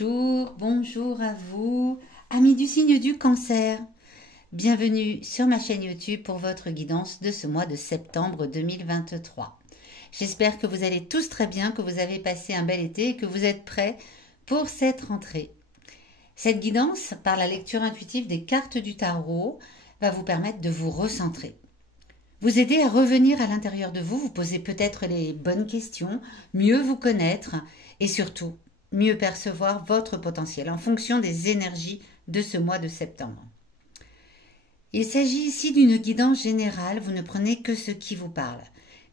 Bonjour, bonjour à vous, amis du signe du cancer. Bienvenue sur ma chaîne YouTube pour votre guidance de ce mois de septembre 2023. J'espère que vous allez tous très bien, que vous avez passé un bel été et que vous êtes prêts pour cette rentrée. Cette guidance, par la lecture intuitive des cartes du tarot, va vous permettre de vous recentrer. Vous aider à revenir à l'intérieur de vous, vous poser peut-être les bonnes questions, mieux vous connaître et surtout mieux percevoir votre potentiel en fonction des énergies de ce mois de septembre. Il s'agit ici d'une guidance générale, vous ne prenez que ce qui vous parle.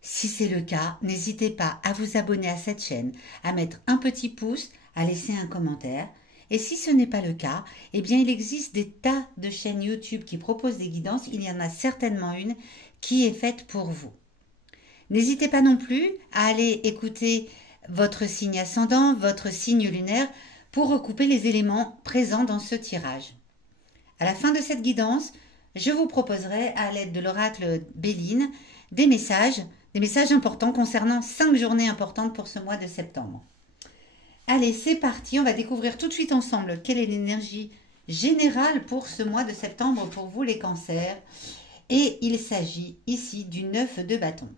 Si c'est le cas, n'hésitez pas à vous abonner à cette chaîne, à mettre un petit pouce, à laisser un commentaire. Et si ce n'est pas le cas, eh bien il existe des tas de chaînes YouTube qui proposent des guidances, il y en a certainement une qui est faite pour vous. N'hésitez pas non plus à aller écouter votre signe ascendant, votre signe lunaire, pour recouper les éléments présents dans ce tirage. À la fin de cette guidance, je vous proposerai, à l'aide de l'oracle Béline, des messages importants concernant 5 journées importantes pour ce mois de septembre. Allez, c'est parti, on va découvrir tout de suite ensemble quelle est l'énergie générale pour ce mois de septembre pour vous les cancers. Et il s'agit ici du 9 de bâton.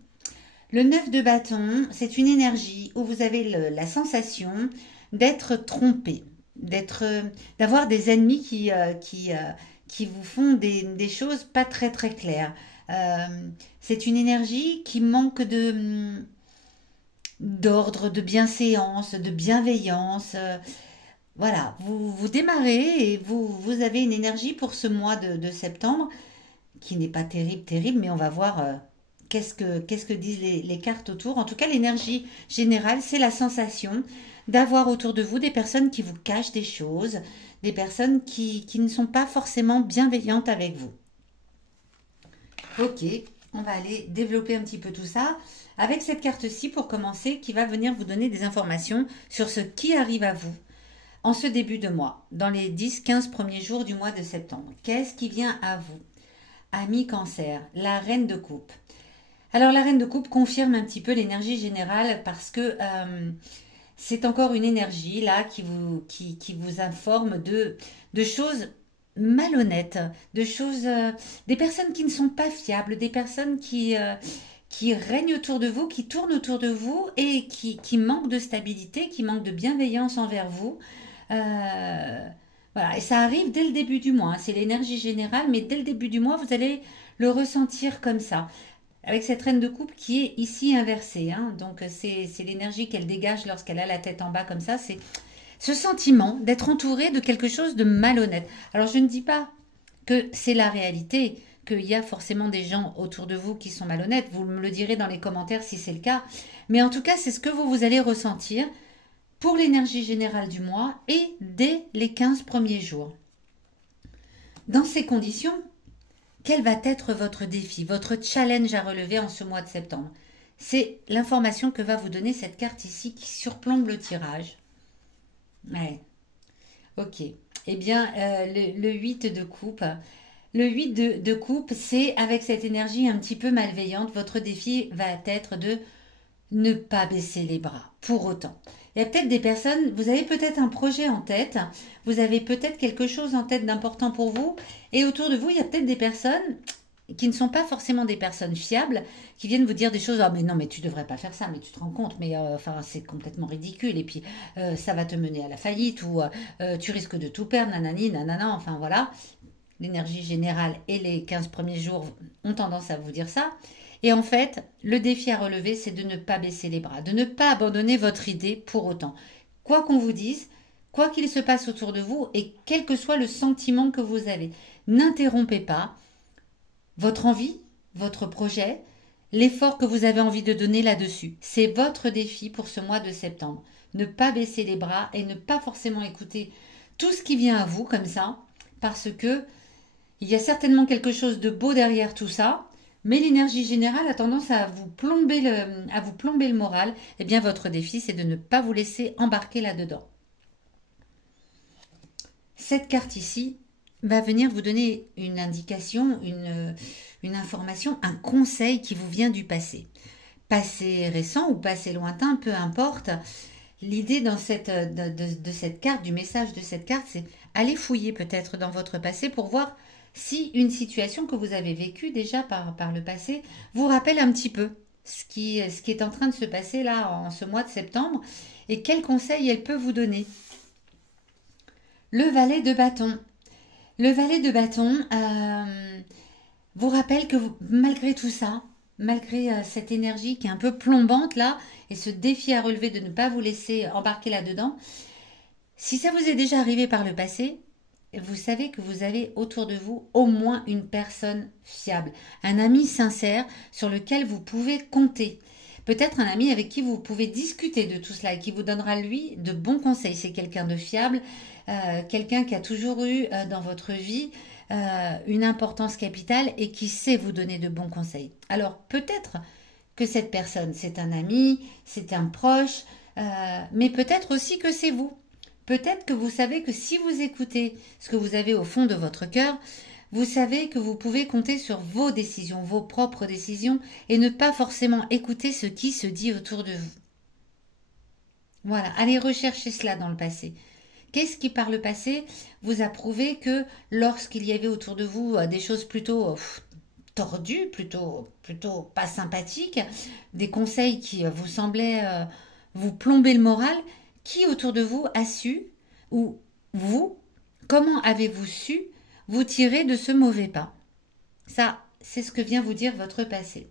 Le 9 de bâton, c'est une énergie où vous avez la sensation d'être trompé, d'avoir des ennemis qui vous font des choses pas très très claires. C'est une énergie qui manque d'ordre, de bienséance, de bienveillance. Voilà, vous démarrez et vous avez une énergie pour ce mois de septembre qui n'est pas terrible, mais on va voir qu'est-ce que disent les cartes autour. En tout cas, l'énergie générale, c'est la sensation d'avoir autour de vous des personnes qui vous cachent des choses, des personnes qui ne sont pas forcément bienveillantes avec vous. Ok, on va aller développer un petit peu tout ça avec cette carte-ci pour commencer, qui va venir vous donner des informations sur ce qui arrive à vous en ce début de mois, dans les 10-15 premiers jours du mois de septembre. Qu'est-ce qui vient à vous? Ami cancer, la reine de coupe. Alors la reine de coupe confirme un petit peu l'énergie générale parce que c'est encore une énergie là qui vous informe de choses malhonnêtes, de choses, des personnes qui ne sont pas fiables, des personnes qui règnent autour de vous, qui tournent autour de vous et qui manquent de stabilité, qui manquent de bienveillance envers vous. Voilà, et ça arrive dès le début du mois, hein. C'est l'énergie générale, mais dès le début du mois, vous allez le ressentir comme ça. Avec cette reine de coupe qui est ici inversée, hein. Donc c'est l'énergie qu'elle dégage lorsqu'elle a la tête en bas comme ça, c'est ce sentiment d'être entouré de quelque chose de malhonnête. Alors je ne dis pas que c'est la réalité, qu'il y a forcément des gens autour de vous qui sont malhonnêtes, vous me le direz dans les commentaires si c'est le cas, mais en tout cas c'est ce que vous allez ressentir pour l'énergie générale du mois et dès les 15 premiers jours. Dans ces conditions, quel va être votre défi, votre challenge à relever en ce mois de septembre? C'est l'information que va vous donner cette carte ici qui surplombe le tirage. Ouais. Ok. Eh bien, le 8 de coupe. Le 8 de coupe, c'est avec cette énergie un petit peu malveillante. Votre défi va être de ne pas baisser les bras pour autant. Il y a peut-être des personnes, vous avez peut-être un projet en tête, vous avez peut-être quelque chose en tête d'important pour vous, et autour de vous, il y a peut-être des personnes qui ne sont pas forcément des personnes fiables, qui viennent vous dire des choses, ah mais non, mais tu devrais pas faire ça, mais tu te rends compte, mais enfin c'est complètement ridicule, et puis ça va te mener à la faillite, ou tu risques de tout perdre, nanani, nanana, enfin voilà. L'énergie générale et les 15 premiers jours ont tendance à vous dire ça. Et en fait, le défi à relever, c'est de ne pas baisser les bras, de ne pas abandonner votre idée pour autant. Quoi qu'on vous dise, quoi qu'il se passe autour de vous et quel que soit le sentiment que vous avez, n'interrompez pas votre envie, votre projet, l'effort que vous avez envie de donner là-dessus. C'est votre défi pour ce mois de septembre. Ne pas baisser les bras et ne pas forcément écouter tout ce qui vient à vous comme ça, parce que il y a certainement quelque chose de beau derrière tout ça. Mais l'énergie générale a tendance à vous plomber le moral. Eh bien, votre défi, c'est de ne pas vous laisser embarquer là-dedans. Cette carte ici va venir vous donner une indication, une information, un conseil qui vous vient du passé. Passé récent ou passé lointain, peu importe. L'idée dans de cette carte, du message de cette carte, c'est aller fouiller peut-être dans votre passé pour voir si une situation que vous avez vécue déjà par le passé vous rappelle un petit peu ce qui est en train de se passer là en ce mois de septembre et quels conseils elle peut vous donner. Le valet de bâton. Le valet de bâton vous rappelle que malgré tout ça, malgré cette énergie qui est un peu plombante là, et ce défi à relever de ne pas vous laisser embarquer là-dedans, si ça vous est déjà arrivé par le passé, vous savez que vous avez autour de vous au moins une personne fiable, un ami sincère sur lequel vous pouvez compter. Peut-être un ami avec qui vous pouvez discuter de tout cela et qui vous donnera lui de bons conseils. C'est quelqu'un de fiable, quelqu'un qui a toujours eu dans votre vie une importance capitale et qui sait vous donner de bons conseils. Alors peut-être que cette personne, c'est un ami, c'est un proche, mais peut-être aussi que c'est vous. Peut-être que vous savez que si vous écoutez ce que vous avez au fond de votre cœur, vous savez que vous pouvez compter sur vos décisions, vos propres décisions, et ne pas forcément écouter ce qui se dit autour de vous. Voilà, allez rechercher cela dans le passé. Qu'est-ce qui, par le passé, vous a prouvé que lorsqu'il y avait autour de vous des choses plutôt tordues, plutôt pas sympathiques, des conseils qui vous semblaient vous plomber le moral, qui autour de vous a su, ou vous, comment avez-vous su vous tirer de ce mauvais pas? Ça, c'est ce que vient vous dire votre passé.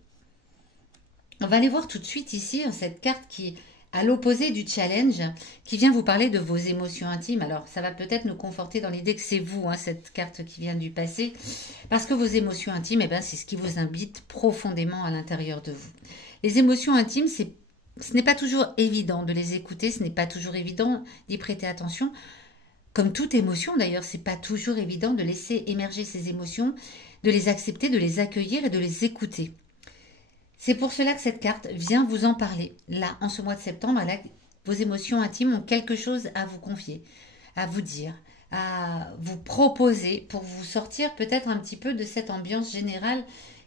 On va aller voir tout de suite ici, cette carte qui à l'opposé du challenge, qui vient vous parler de vos émotions intimes. Alors, ça va peut-être nous conforter dans l'idée que c'est vous, cette carte qui vient du passé, parce que vos émotions intimes, c'est ce qui vous habite profondément à l'intérieur de vous. Les émotions intimes, ce n'est pas toujours évident de les écouter, ce n'est pas toujours évident d'y prêter attention. Comme toute émotion, d'ailleurs, c'est pas toujours évident de laisser émerger ces émotions, de les accepter, de les accueillir et de les écouter. C'est pour cela que cette carte vient vous en parler. Là, en ce mois de septembre, là, vos émotions intimes ont quelque chose à vous confier, à vous dire, à vous proposer pour vous sortir peut-être un petit peu de cette ambiance générale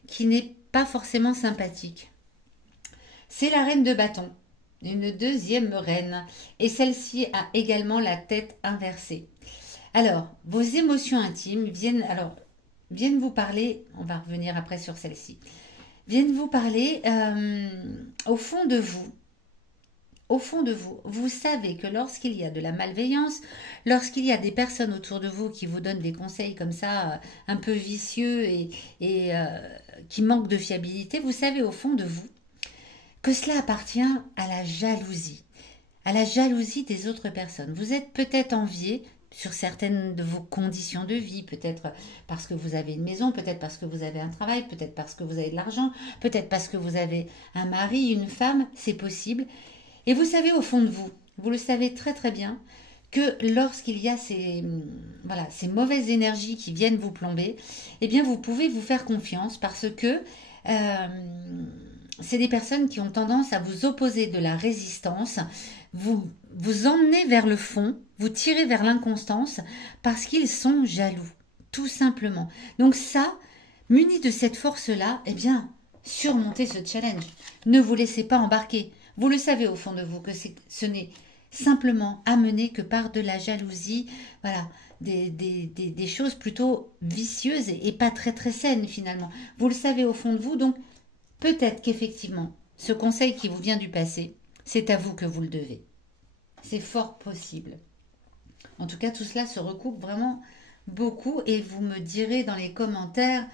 qui n'est pas forcément sympathique. C'est la reine de bâton, une deuxième reine, et celle-ci a également la tête inversée. Alors, vos émotions intimes viennent vous parler, on va revenir après sur celle-ci, viennent vous parler au fond de vous. Au fond de vous, vous savez que lorsqu'il y a de la malveillance, lorsqu'il y a des personnes autour de vous qui vous donnent des conseils comme ça, un peu vicieux et qui manquent de fiabilité, vous savez au fond de vous que cela appartient à la jalousie des autres personnes. Vous êtes peut-être envié sur certaines de vos conditions de vie, peut-être parce que vous avez une maison, peut-être parce que vous avez un travail, peut-être parce que vous avez de l'argent, peut-être parce que vous avez un mari, une femme, c'est possible. Et vous savez au fond de vous, vous le savez très très bien, que lorsqu'il y a ces mauvaises énergies qui viennent vous plomber, eh bien vous pouvez vous faire confiance parce que c'est des personnes qui ont tendance à vous opposer de la résistance, vous emmener vers le fond, vous tirer vers l'inconstance parce qu'ils sont jaloux, tout simplement. Donc ça, muni de cette force-là, eh bien, surmontez ce challenge. Ne vous laissez pas embarquer. Vous le savez au fond de vous que ce n'est simplement amené que par de la jalousie, voilà, des choses plutôt vicieuses et pas très très saines finalement. Vous le savez au fond de vous, donc peut-être qu'effectivement, ce conseil qui vous vient du passé, c'est à vous que vous le devez. C'est fort possible. En tout cas, tout cela se recoupe vraiment beaucoup et vous me direz dans les commentaires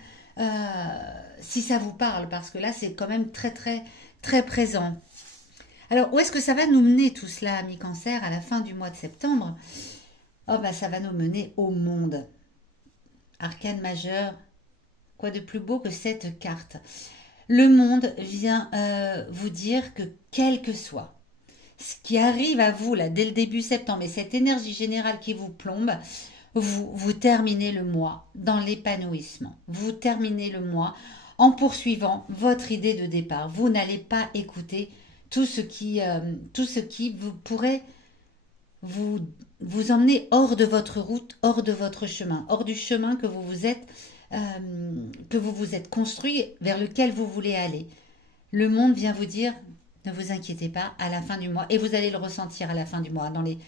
si ça vous parle, parce que là, c'est quand même très très très présent. Alors, où est-ce que ça va nous mener tout cela, amis Cancer, à la fin du mois de septembre? Ça va nous mener au monde. Arcane majeur, quoi de plus beau que cette carte? Le monde vient vous dire que quel que soit ce qui arrive à vous là dès le début septembre et cette énergie générale qui vous plombe, vous terminez le mois dans l'épanouissement. Vous terminez le mois en poursuivant votre idée de départ. Vous n'allez pas écouter tout ce qui vous pourrait vous emmener hors de votre route, hors de votre chemin, hors du chemin que vous vous êtes construit, vers lequel vous voulez aller. Le monde vient vous dire, ne vous inquiétez pas, à la fin du mois, et vous allez le ressentir à la fin du mois, dans les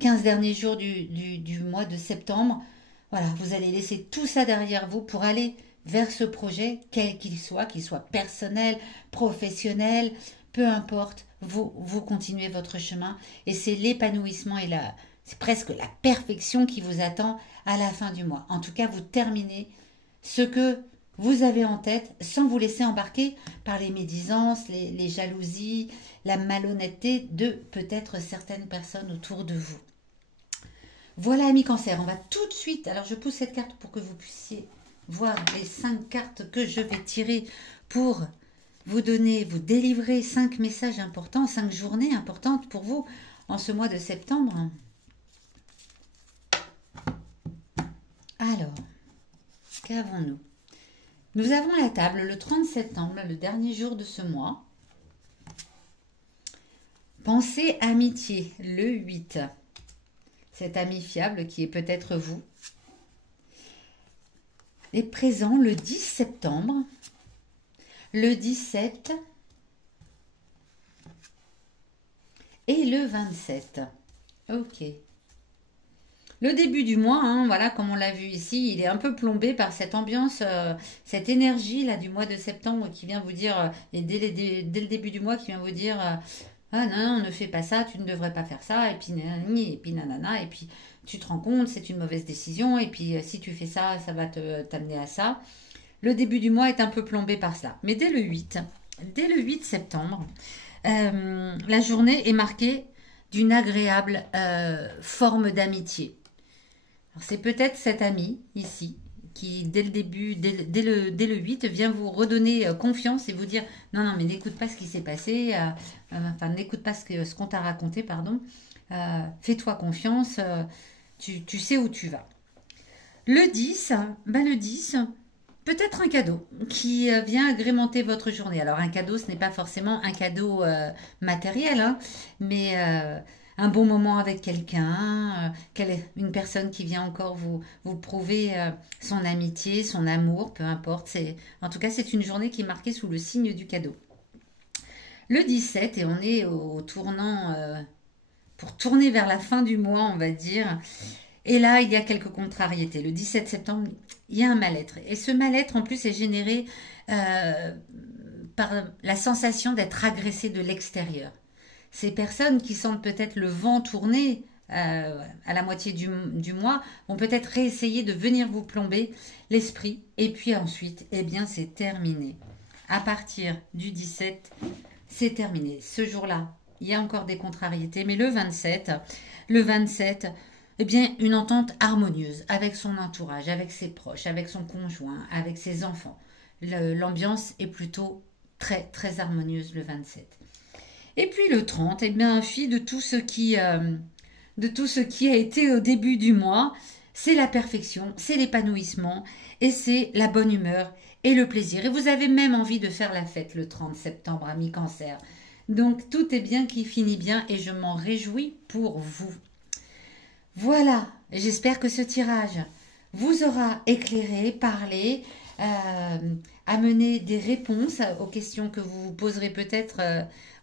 15 derniers jours du mois de septembre, voilà, vous allez laisser tout ça derrière vous pour aller vers ce projet, quel qu'il soit personnel, professionnel, peu importe, vous continuez votre chemin et c'est l'épanouissement et c'est presque la perfection qui vous attend à la fin du mois. En tout cas, vous terminez ce que vous avez en tête sans vous laisser embarquer par les médisances, les jalousies, la malhonnêteté de peut-être certaines personnes autour de vous. Voilà, amis Cancer, on va tout de suite, alors je pousse cette carte pour que vous puissiez voir les 5 cartes que je vais tirer pour vous donner, vous délivrer 5 messages importants, 5 journées importantes pour vous en ce mois de septembre. Alors, qu'avons-nous? Nous avons la table le 30 septembre, le dernier jour de ce mois. Pensée amitié, le 8. Cet ami fiable qui est peut-être vous. Et présent le 10 septembre, le 17 et le 27. Ok. Le début du mois, hein, voilà, comme on l'a vu ici, il est un peu plombé par cette ambiance, cette énergie là du mois de septembre qui vient vous dire, et dès le début du mois qui vient vous dire, ah non, ne fais pas ça, tu ne devrais pas faire ça, et puis nanani, et puis nanana, et puis tu te rends compte, c'est une mauvaise décision, et puis si tu fais ça, ça va t'amener à ça. Le début du mois est un peu plombé par cela. Mais dès le 8 septembre, la journée est marquée d'une agréable forme d'amitié. C'est peut-être cet ami ici qui, dès le début, dès le 8, vient vous redonner confiance et vous dire « Non, non, mais n'écoute pas ce qui s'est passé, enfin, n'écoute pas ce qu'on t'a raconté, pardon. Fais-toi confiance, tu sais où tu vas. » Le 10, peut-être un cadeau qui vient agrémenter votre journée. Alors, un cadeau, ce n'est pas forcément un cadeau matériel, hein, mais un bon moment avec quelqu'un, une personne qui vient encore vous prouver son amitié, son amour, peu importe. En tout cas, c'est une journée qui est marquée sous le signe du cadeau. Le 17, et on est au tournant, pour tourner vers la fin du mois, on va dire. Et là, il y a quelques contrariétés. Le 17 septembre, il y a un mal-être. Et ce mal-être, en plus, est généré par la sensation d'être agressé de l'extérieur. Ces personnes qui sentent peut-être le vent tourner à la moitié du mois vont peut-être réessayer de venir vous plomber l'esprit. Et puis ensuite, eh bien, c'est terminé. À partir du 17, c'est terminé. Ce jour-là, il y a encore des contrariétés. Mais le 27, eh bien, une entente harmonieuse avec son entourage, avec ses proches, avec son conjoint, avec ses enfants. L'ambiance est plutôt très, très harmonieuse le 27. Et puis le 30, eh bien, fille de tout ce qui a été au début du mois, c'est la perfection, c'est l'épanouissement et c'est la bonne humeur et le plaisir. Et vous avez même envie de faire la fête le 30 septembre, amis Cancer. Donc tout est bien qui finit bien et je m'en réjouis pour vous. Voilà, j'espère que ce tirage vous aura éclairé, parlé, amené des réponses aux questions que vous vous poserez peut-être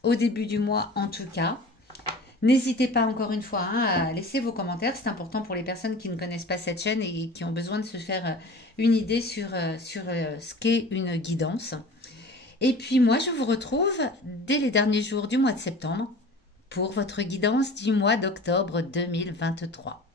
au début du mois en tout cas. N'hésitez pas encore une fois à laisser vos commentaires, c'est important pour les personnes qui ne connaissent pas cette chaîne et qui ont besoin de se faire une idée sur ce qu'est une guidance. Et puis moi je vous retrouve dès les derniers jours du mois de septembre pour votre guidance du mois d'octobre 2023.